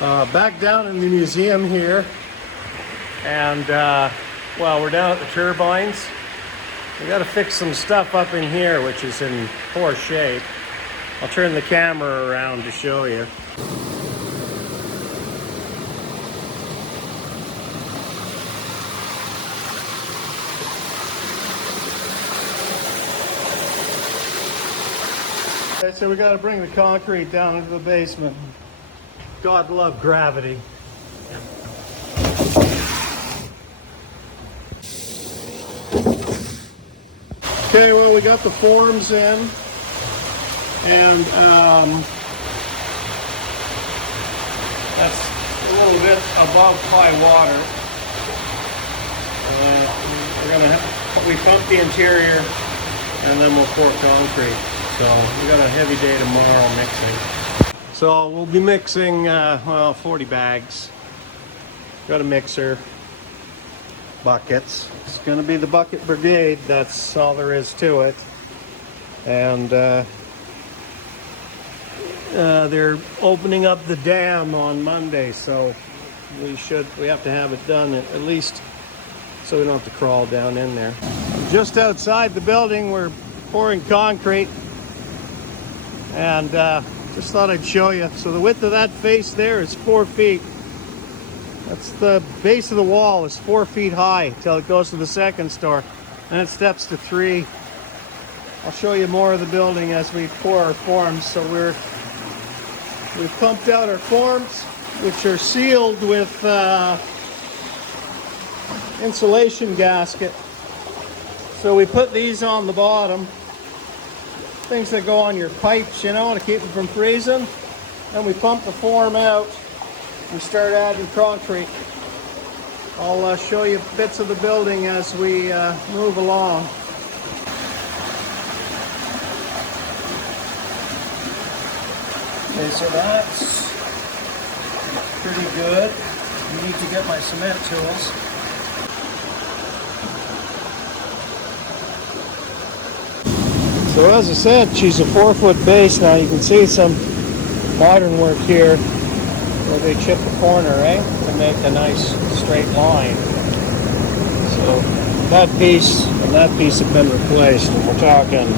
Back down in the museum here, and well, we're down at the turbines. We got to fix some stuff up in here, which is in poor shape. I'll turn the camera around to show you. Okay, so we got to bring the concrete down into the basement. God love gravity. Okay, well, we got the forms in, and that's a little bit above high water. We pump the interior, and then we'll pour concrete. So we got a heavy day tomorrow mixing. So we'll be mixing, well, 40 bags. Got a mixer. Buckets. It's going to be the bucket brigade. That's all there is to it. And they're opening up the dam on Monday, so we have to have it done at least so we don't have to crawl down in there. Just outside the building, we're pouring concrete, and just thought I'd show you. So the width of that face there is 4 feet. That's the base of the wall is 4 feet high till it goes to the second store, and it steps to 3. I'll show you more of the building as we pour our forms. So we've pumped out our forms, which are sealed with insulation gasket. So we put these on the bottom, things that go on your pipes, you know, to keep them from freezing. And we pump the form out. We start adding concrete. I'll show you bits of the building as we move along. Okay, so that's pretty good. I need to get my cement tools. So as I said, she's a 4-foot base. Now you can see some modern work here, where they chip the corner, to make a nice straight line. So that piece and that piece have been replaced, and we're talking,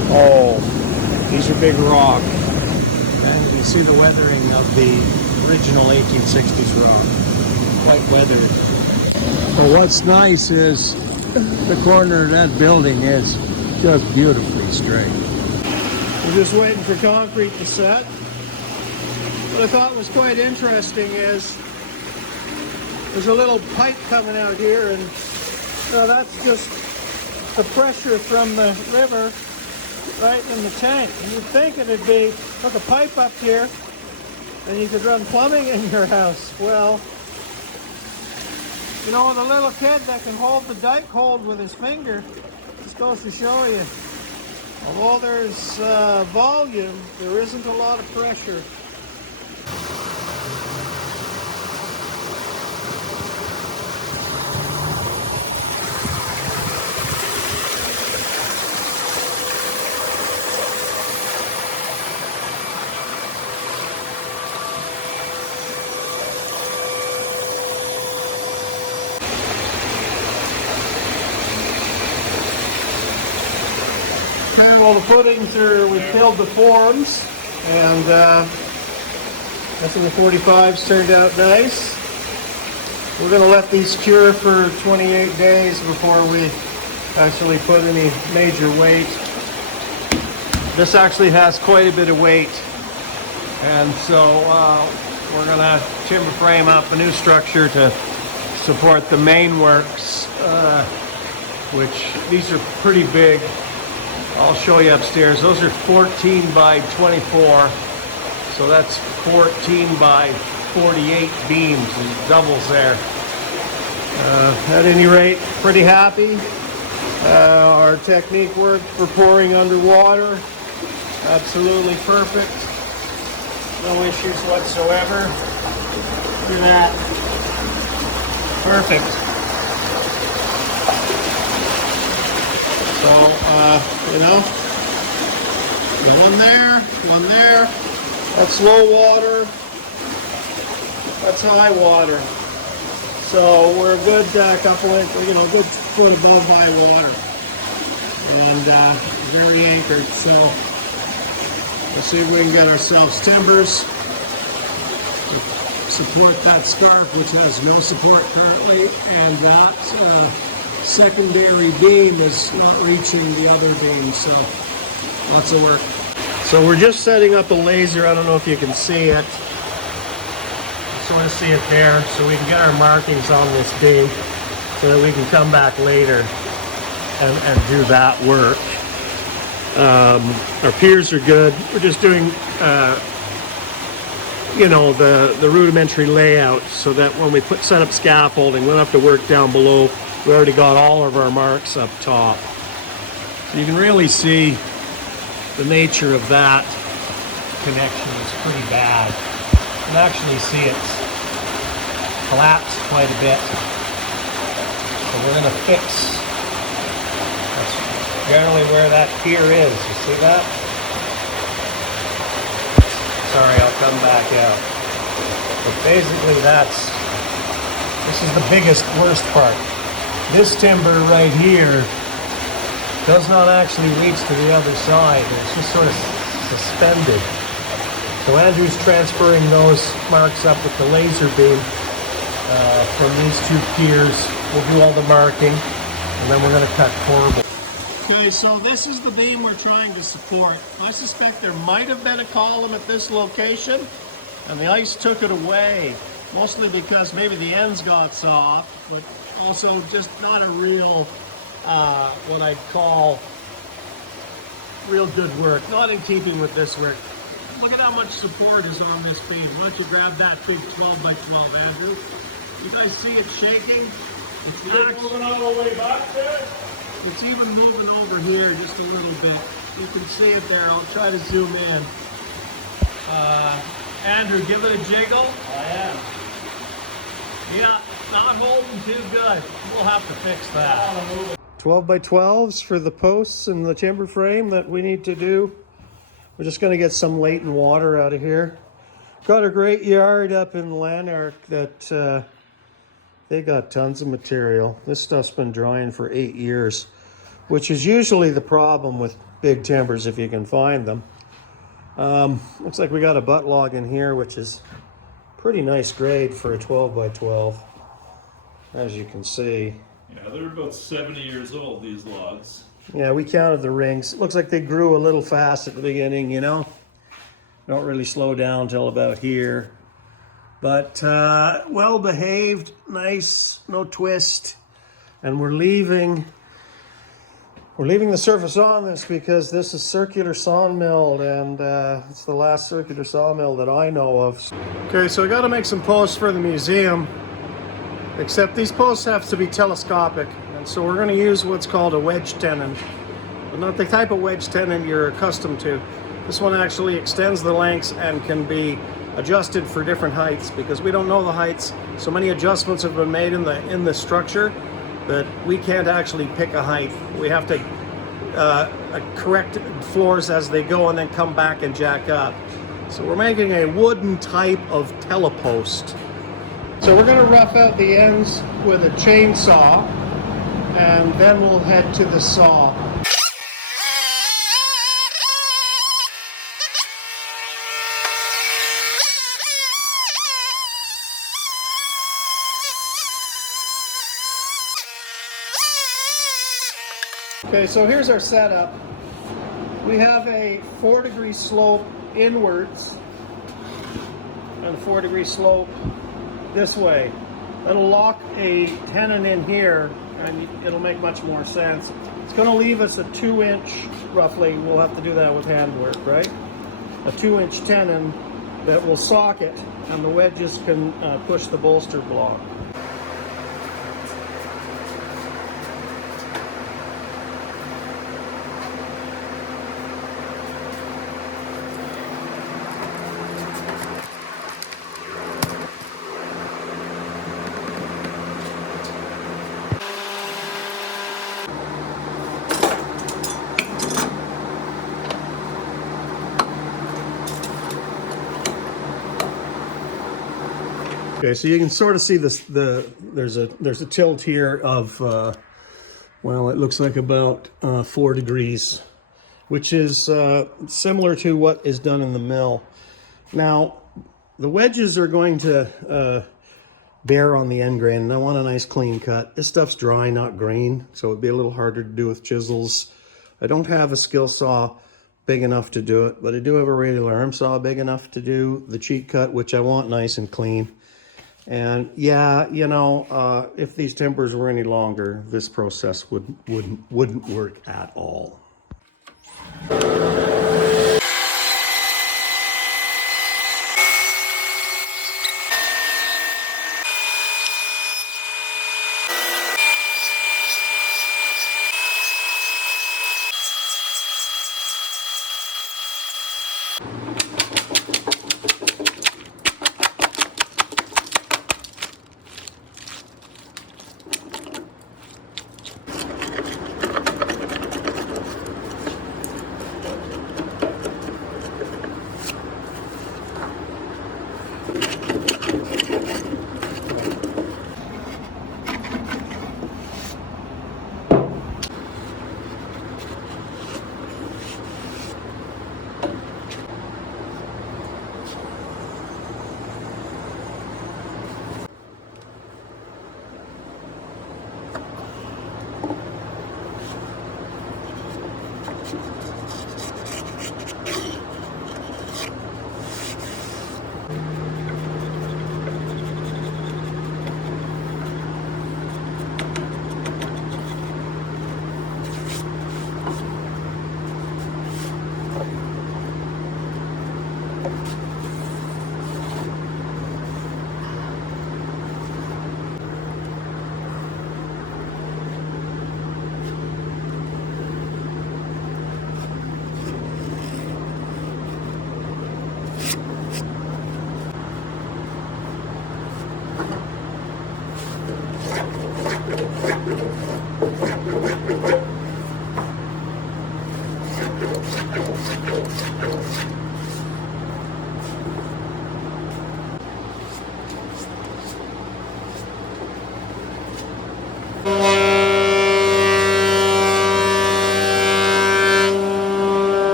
these are big rock. And you can see the weathering of the original 1860s rock, quite weathered. But what's nice is the corner of that building is just beautifully straight. We're just waiting for concrete to set. What I thought was quite interesting is there's a little pipe coming out here, and that's just the pressure from the river right in the tank. You'd think it'd be, hook a pipe up here and you could run plumbing in your house. Well, you know, with a little kid that can hold the dike hold with his finger, it's supposed to show you. Although there's volume, there isn't a lot of pressure. Okay, well, the footings we filled the forms, and I think the 45s turned out nice. We're going to let these cure for 28 days before we actually put any major weight. This actually has quite a bit of weight, and so we're going to timber frame up a new structure to support the main works, which these are pretty big. I'll show you upstairs. Those are 14 by 24, so that's 14 by 48 beams and doubles there. At any rate, pretty happy. Our technique worked for pouring underwater. Absolutely perfect. No issues whatsoever. Look at that. Perfect. So, you know, one there, that's low water. That's high water. So we're a good couple inch, good foot above high water. And very anchored. So let's see if we can get ourselves timbers to support that scarp, which has no support currently. And that secondary beam is not reaching the other beam. So lots of work. So we're just setting up a laser. I don't know if you can see it. Sort of see it there, so we can get our markings on this beam so that we can come back later and do that work. Our piers are good. We're just doing the rudimentary layout so that when we set up scaffolding, we don't have to work down below. We already got all of our marks up top. So you can really see the nature of that connection is pretty bad. You can actually see it's collapsed quite a bit. So we're going to fix. That's generally where that pier is. You see that? Sorry, I'll come back out. But basically this is the biggest, worst part. This timber right here does not actually reach to the other side. It's just sort of suspended. So Andrew's transferring those marks up with the laser beam from these two piers. We'll do all the marking, and then we're going to cut corbel. Okay, so this is the beam we're trying to support. I suspect there might have been a column at this location, and the ice took it away, mostly because maybe the ends got soft, but also just not a real, what I'd call real good work, not in keeping with this work. Look at how much support is on this beam. Why don't you grab that big 12 by 12, Andrew? You guys see it shaking? It's moving all the way back there? It's even moving over here just a little bit. You can see it there. I'll try to zoom in. Andrew, give it a jiggle. I am. Yeah, not holding too good. We'll have to fix that. 12 by 12s for the posts and the timber frame that we need to do. We're just going to get some latent water out of here. Got a great yard up in Lanark that they got tons of material. This stuff's been drying for 8 years, which is usually the problem with big timbers if you can find them. Looks like we got a butt log in here, which is pretty nice grade for a 12 by 12, as you can see. Yeah, they're about 70 years old, these logs. Yeah, we counted the rings. It looks like they grew a little fast at the beginning, Don't really slow down until about here. But well behaved, nice, no twist. And we're leaving the surface on this because this is circular sawmill, and it's the last circular sawmill that I know of. Okay, so I got to make some posts for the museum, except these posts have to be telescopic. So we're going to use what's called a wedge tenon, but not the type of wedge tenon you're accustomed to. This one actually extends the lengths and can be adjusted for different heights because we don't know the heights. So many adjustments have been made in the structure that we can't actually pick a height. We have to correct floors as they go and then come back and jack up. So we're making a wooden type of telepost. So we're going to rough out the ends with a chainsaw, and then we'll head to the saw. Okay, so here's our setup. We have a 4-degree slope inwards and a 4-degree slope this way. That'll lock a tenon in here and it'll make much more sense. It's going to leave us a 2-inch, roughly, we'll have to do that with handwork, right? A 2-inch tenon that will socket, and the wedges can push the bolster block. Okay, so you can sort of see this. There's a tilt here of well, it looks like about 4 degrees, which is similar to what is done in the mill. Now, the wedges are going to bear on the end grain, and I want a nice clean cut. This stuff's dry, not green, so it'd be a little harder to do with chisels. I don't have a skill saw big enough to do it, but I do have a radial arm saw big enough to do the cheat cut, which I want nice and clean. And yeah, you know, if these timbers were any longer, this process wouldn't work at all.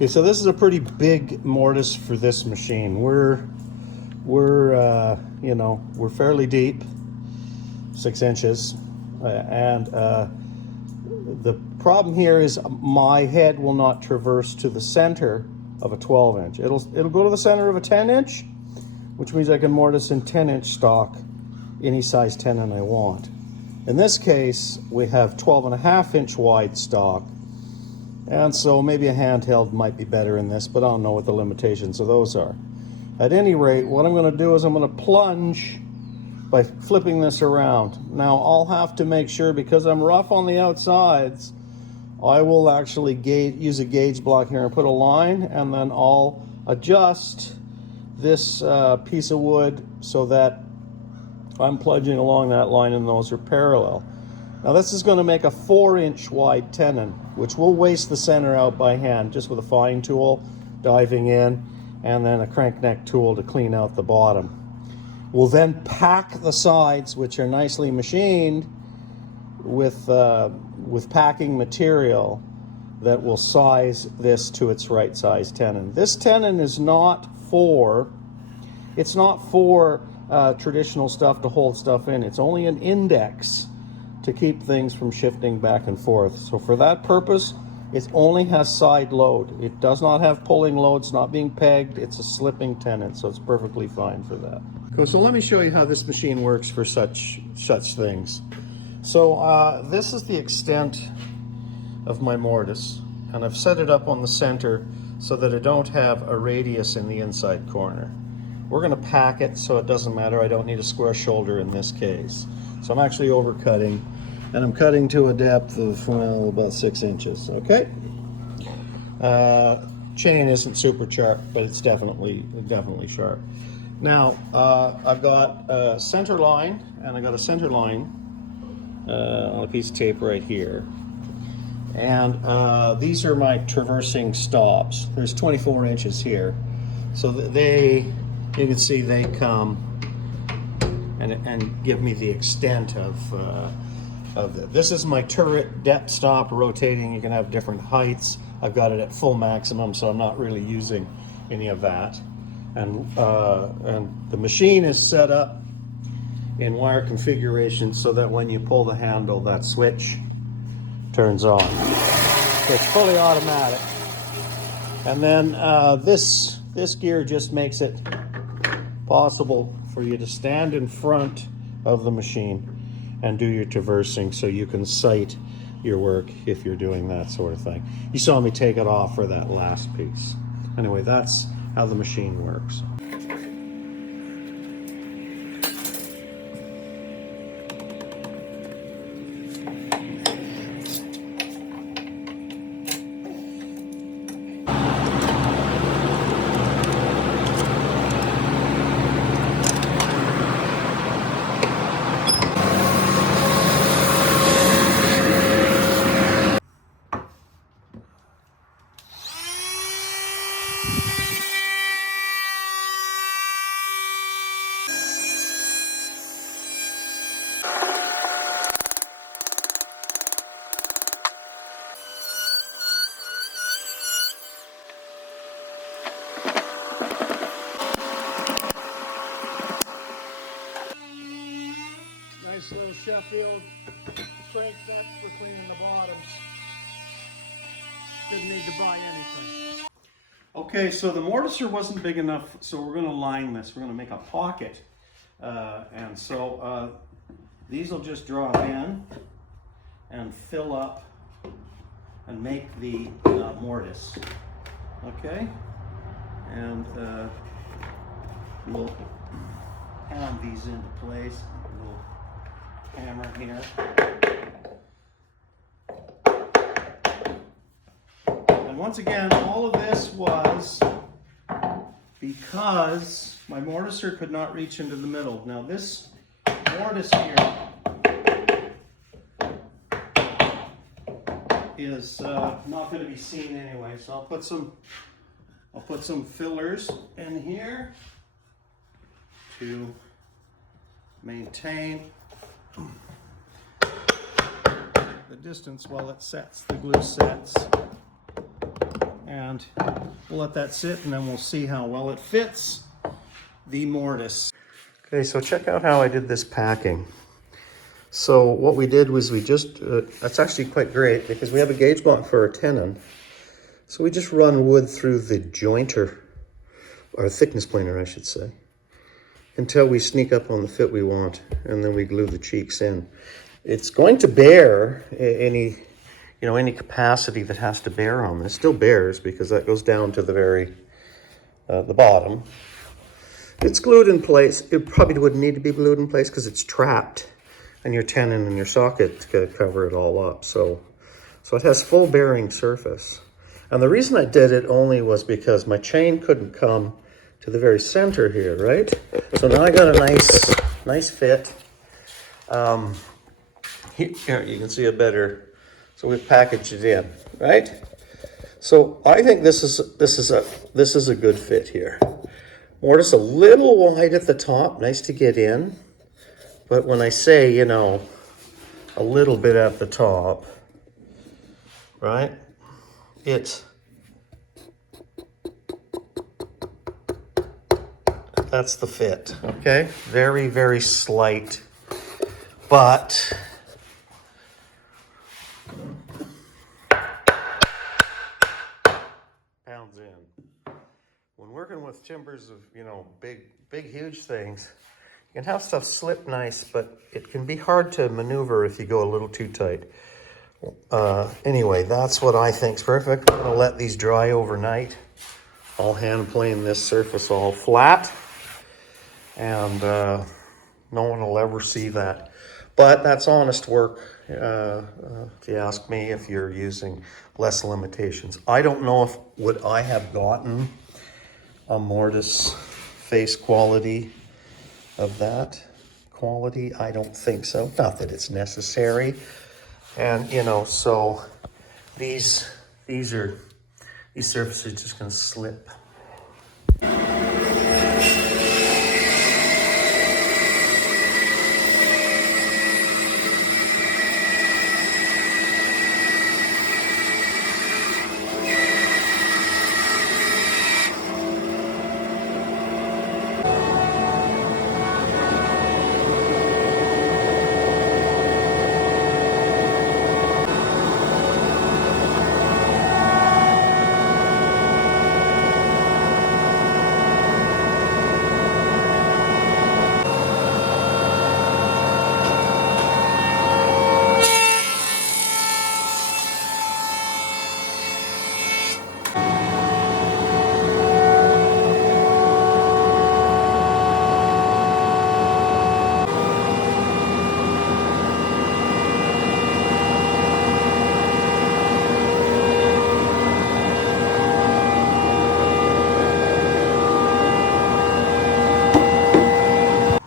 Okay, so this is a pretty big mortise for this machine. We're you know, we're fairly deep, 6 inches, and the problem here is my head will not traverse to the center of a 12-inch. It'll go to the center of a 10-inch, which means I can mortise in 10-inch stock any size tenon I want. In this case, we have 12.5-inch wide stock. And so maybe a handheld might be better in this, but I don't know what the limitations of those are. At any rate, what I'm going to do is I'm going to plunge by flipping this around. Now I'll have to make sure, because I'm rough on the outsides, I will actually use a gauge block here and put a line, and then I'll adjust this piece of wood so that I'm plunging along that line and those are parallel. Now this is going to make a 4-inch wide tenon, which will waste the center out by hand, just with a fine tool, diving in, and then a crank neck tool to clean out the bottom. We'll then pack the sides, which are nicely machined, with packing material that will size this to its right size tenon. This tenon is not for, traditional stuff to hold stuff in. It's only an index to keep things from shifting back and forth. So for that purpose, it only has side load. It does not have pulling loads, not being pegged. It's a slipping tenon, so it's perfectly fine for that. Okay, so let me show you how this machine works for such things. So this is the extent of my mortise, and I've set it up on the center so that I don't have a radius in the inside corner. we're going to pack it so it doesn't matter. I don't need a square shoulder in this case. So I'm actually overcutting, and I'm cutting to a depth of, well, about 6 inches, okay? Chain isn't super sharp, but it's definitely sharp. Now, I've got a center line, and I got a center line on a piece of tape right here. And these are my traversing stops. There's 24 inches here. So you can see they come and give me the extent of this is my turret depth stop rotating. You can have different heights. I've got it at full maximum, so I'm not really using any of that. And the machine is set up in wire configuration so that when you pull the handle, that switch turns on. So it's fully automatic. And then this gear just makes it possible for you to stand in front of the machine and do your traversing, so you can sight your work if you're doing that sort of thing. You saw me take it off for that last piece. Anyway, that's how the machine works. Nice little Sheffield strength nut for cleaning the bottoms. Didn't need to buy anything. Okay, so the mortiser wasn't big enough, so we're going to line this. We're going to make a pocket. And so these will just draw in and fill up and make the mortise. Okay? And we'll pound these into place. Hammer here. And once again, all of this was because my mortiser could not reach into the middle. Now this mortise here is not going to be seen anyway, so I'll put some fillers in here to maintain the distance while it sets, the glue sets. And we'll let that sit, and then we'll see how well it fits the mortise. Okay, so check out how I did this packing. So what we did was we just, that's actually quite great because we have a gauge block for our tenon. So we just run wood through the jointer, or thickness planer I should say, until we sneak up on the fit we want, and then we glue the cheeks in. It's going to bear any capacity that has to bear on this. It still bears because that goes down to the very, the bottom. It's glued in place. It probably wouldn't need to be glued in place because it's trapped, and your tenon and your socket cover it all up. So it has full bearing surface. And the reason I did it only was because my chain couldn't come to the very center here, right? So now I got a nice fit. Here you can see it better. So we've packaged it in, right? So I think this is a good fit here. Mortise a little wide at the top, nice to get in. But when I say, a little bit at the top, right? That's the fit, okay? Very, very slight, but pounds in. When working with timbers of, big, huge things, you can have stuff slip nice, but it can be hard to maneuver if you go a little too tight. Anyway, that's what I think is perfect. I'm gonna let these dry overnight. I'll hand plane this surface all flat. and no one will ever see that. But that's honest work, if you ask me, if you're using less limitations. I don't know if would I have gotten a mortise face quality of that quality. I don't think so. Not that it's necessary. And you know, so these surfaces are just going to slip.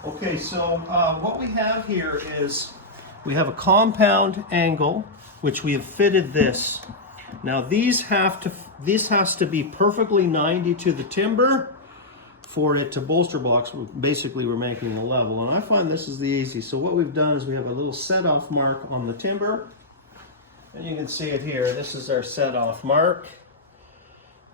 Okay, so what we have here is we have a compound angle, which we have fitted this. Now this has to be perfectly 90 to the timber for it to bolster blocks. Basically, we're making a level, and I find this is the easy. So what we've done is we have a little set-off mark on the timber, and you can see it here. This is our set-off mark,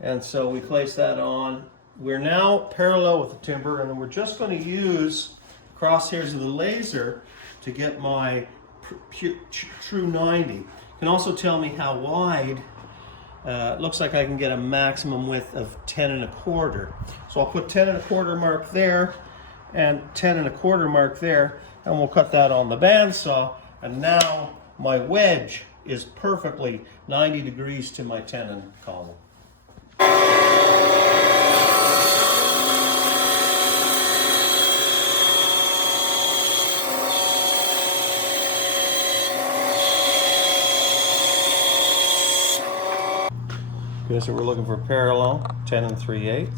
and so we place that on. We're now parallel with the timber, and we're just going to use crosshairs of the laser to get my true 90. You can also tell me how wide. It looks like I can get a maximum width of 10 1/4. So I'll put 10 1/4 mark there and 10 1/4 mark there, and we'll cut that on the bandsaw. And now my wedge is perfectly 90 degrees to my tenon column. Okay, so we're looking for parallel, 10 3/8.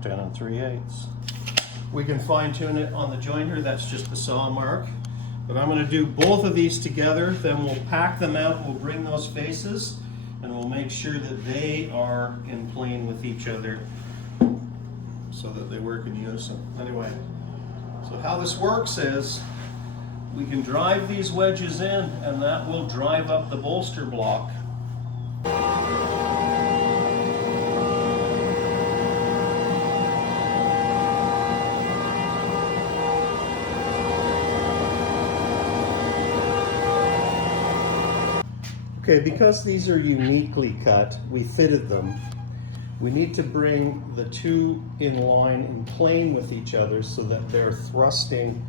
10 3/8. We can fine tune it on the jointer, that's just the saw mark. But I'm going to do both of these together, then we'll pack them out, we'll bring those faces, and we'll make sure that they are in plane with each other so that they work in unison. Anyway, so how this works is we can drive these wedges in, and that will drive up the bolster block. Okay, because these are uniquely cut, we fitted them. We need to bring the two in line in plane with each other so that they're thrusting.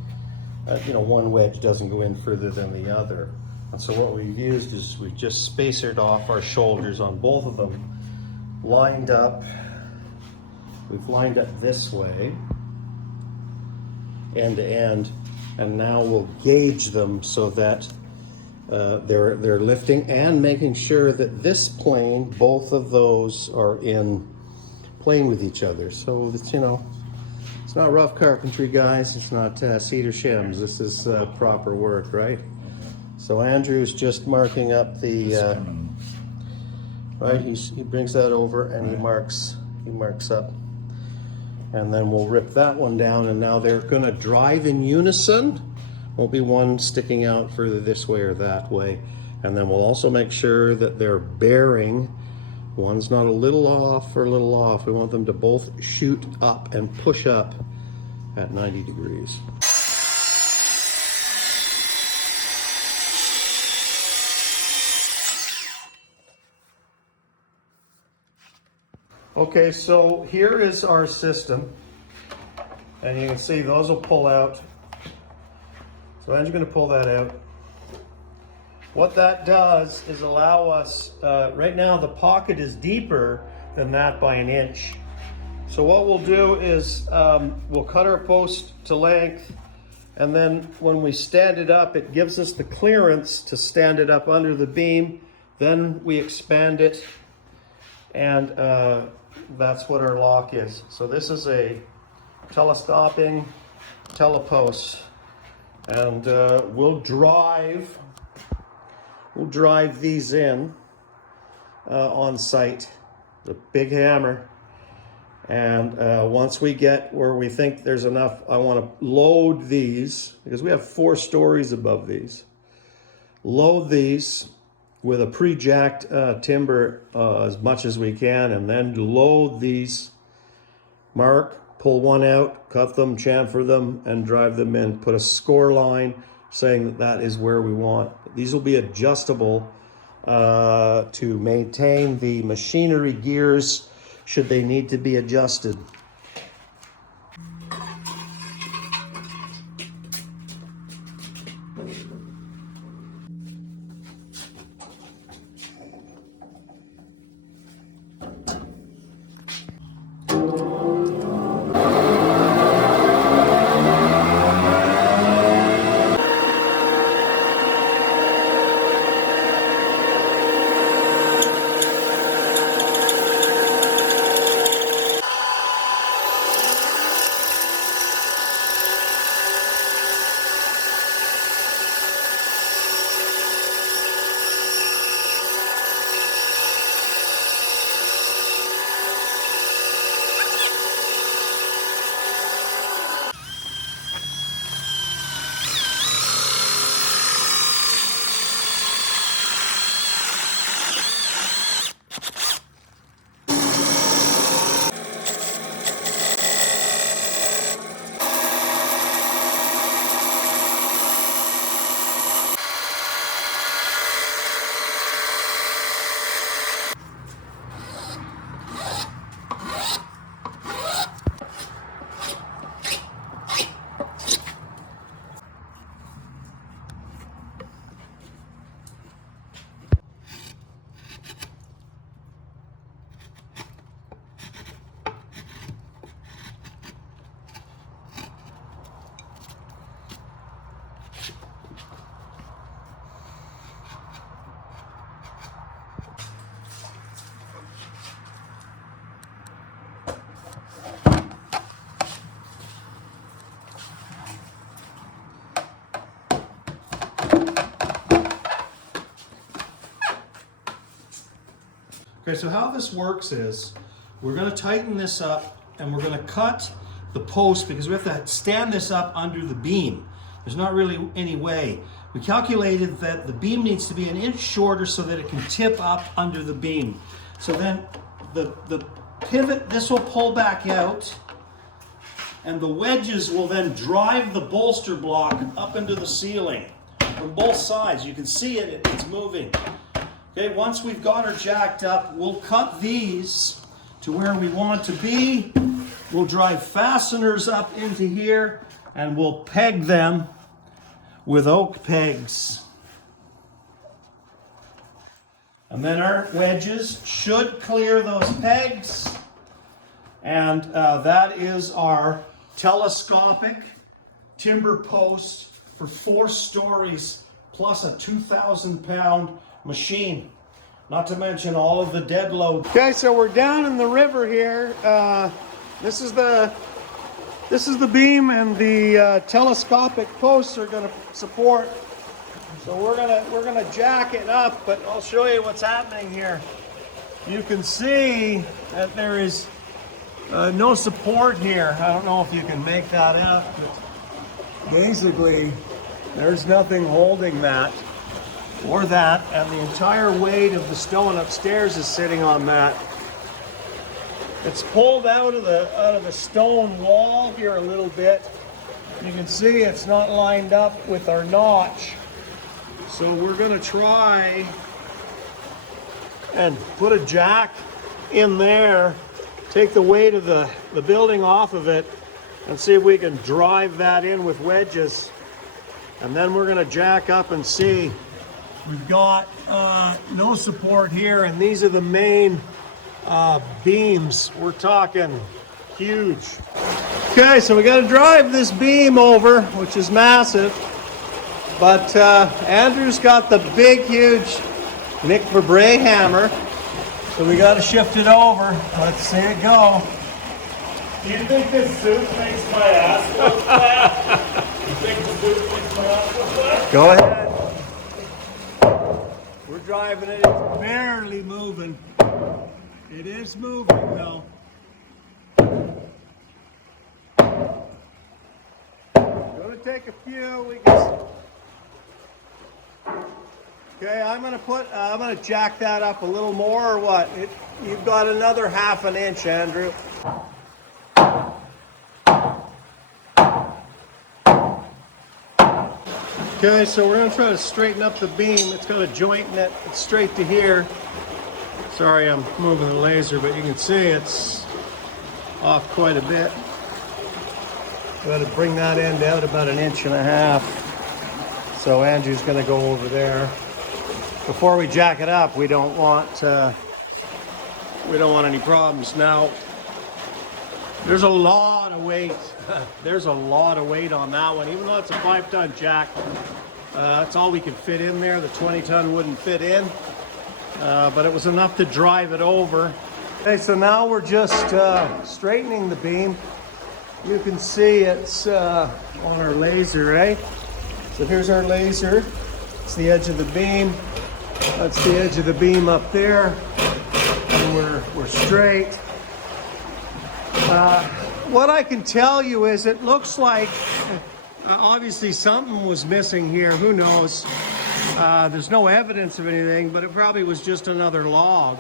One wedge doesn't go in further than the other. And so what we've used is we've just spacered off our shoulders on both of them, lined up. We've lined up this way, end to end, and now we'll gauge them so that they're lifting and making sure that this plane, both of those are in plane with each other. So it's, it's not rough carpentry, guys. It's not cedar shims. This is proper work, right? So Andrew's just marking up the right. He brings that over and he marks up, and then we'll rip that one down. And now they're going to drive in unison. Won't be one sticking out further this way or that way. And then we'll also make sure that they're bearing. One's not a little off or a little off. We want them to both shoot up and push up at 90 degrees. Okay, so here is our system. And you can see those will pull out. So I'm just going to pull that out. What that does is allow us, right now the pocket is deeper than that by an inch. So what we'll do is we'll cut our post to length, and then when we stand it up, it gives us the clearance to stand it up under the beam. Then we expand it, and that's what our lock is. So this is a telescoping telepost, and we'll drive these in on site, the big hammer. And once we get where we think there's enough, I want to load these, because we have 4 stories above these. Load these with a pre-jacked timber as much as we can, and then load these, mark, pull one out, cut them, chamfer them, and drive them in. Put a score line saying that that is where we want. These will be adjustable to maintain the machinery gears should they need to be adjusted. Okay, so how this works is we're going to tighten this up, and we're going to cut the post because we have to stand this up under the beam. There's not really any way. We calculated that the beam needs to be an inch shorter so that it can tip up under the beam. So then the pivot, this will pull back out, and the wedges will then drive the bolster block up into the ceiling from both sides. You can see it, it's moving. Okay, once we've got her jacked up, we'll cut these to where we want to be. We'll drive fasteners up into here, and we'll peg them with oak pegs. And then our wedges should clear those pegs. And that is our telescopic timber post for 4 stories plus a 2,000-pound machine, not to mention all of the dead load. Okay, so we're down in the river here. This is the beam, and the telescopic posts are going to support. So we're gonna jack it up, but I'll show you what's happening here. You can see that there is no support here. I don't know if you can make that out, but basically there's nothing holding that or that, and the entire weight of the stone upstairs is sitting on that. It's pulled out of the stone wall here a little bit. You can see it's not lined up with our notch. So we're going to try and put a jack in there, take the weight of the building off of it, and see if we can drive that in with wedges. And then we're going to jack up and see. We've got no support here, and these are the main beams. We're talking huge. Okay, so we got to drive this beam over, which is massive. But Andrew's got the big, huge Nick Verbrey hammer. So we got to shift it over. Let's see it go. Do you think this suit makes my ass look fat? You think the suit makes my ass look fat? Go ahead. We're driving it. It's barely moving. It is moving though. Gonna take a few. We can. Okay, I'm gonna jack that up a little more, or what? You've got another ½ an inch, Andrew. Okay, so we're gonna try to straighten up the beam. It's got a joint in it. It's straight to here. Sorry, I'm moving the laser, but you can see it's off quite a bit. Got to bring that end out about 1.5 inches. So Andrew's gonna go over there. Before we jack it up, we don't want any problems. Now, there's a lot of weight. There's a lot of weight on that one. Even though it's a 5-ton jack, that's all we could fit in there. The 20-ton wouldn't fit in, but it was enough to drive it over. Okay, so now we're just straightening the beam. You can see it's on our laser, right? So here's our laser. It's the edge of the beam. That's the edge of the beam up there. And we're straight. What I can tell you is it looks like obviously something was missing here. Who knows? There's no evidence of anything, but it probably was just another log.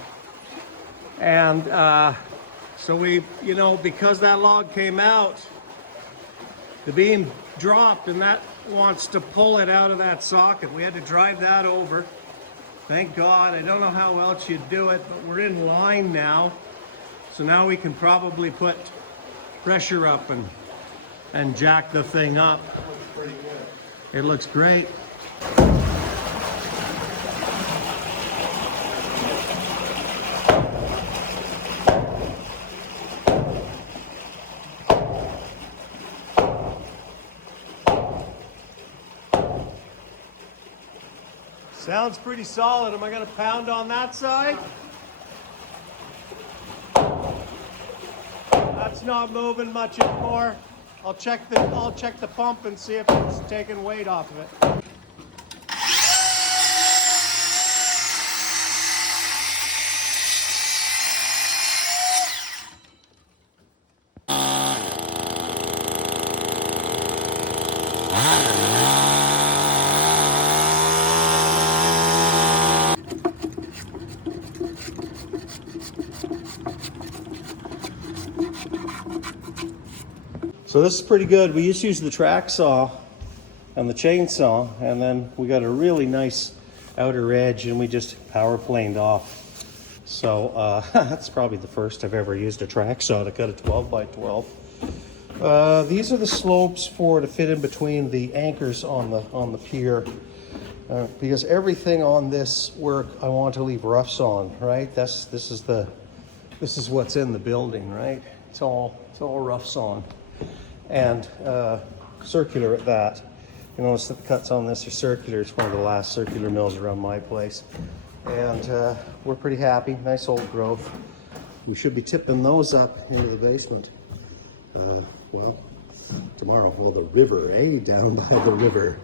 And so we, because that log came out, the beam dropped, and that wants to pull it out of that socket. We had to drive that over. Thank God. I don't know how else you'd do it, but we're in line now. So now we can probably put pressure up and jack the thing up. That looks pretty good. It looks great. Sounds pretty solid. Am I going to pound on that side? That's not moving much anymore. I'll check the pump and see if it's taking weight off of it. So this is pretty good. We used to use the track saw and the chainsaw, and then we got a really nice outer edge and we just power planed off. So that's probably the first I've ever used a track saw to cut a 12 by 12. These are the slopes to fit in between the anchors on the pier, because everything on this work I want to leave rough sawn, right? This is what's in the building, right? It's all rough sawn. And circular at that. You notice that the cuts on this are circular. It's one of the last circular mills around my place. And we're pretty happy. Nice old growth. We should be tipping those up into the basement. Well, tomorrow. Well, the river, down by the river.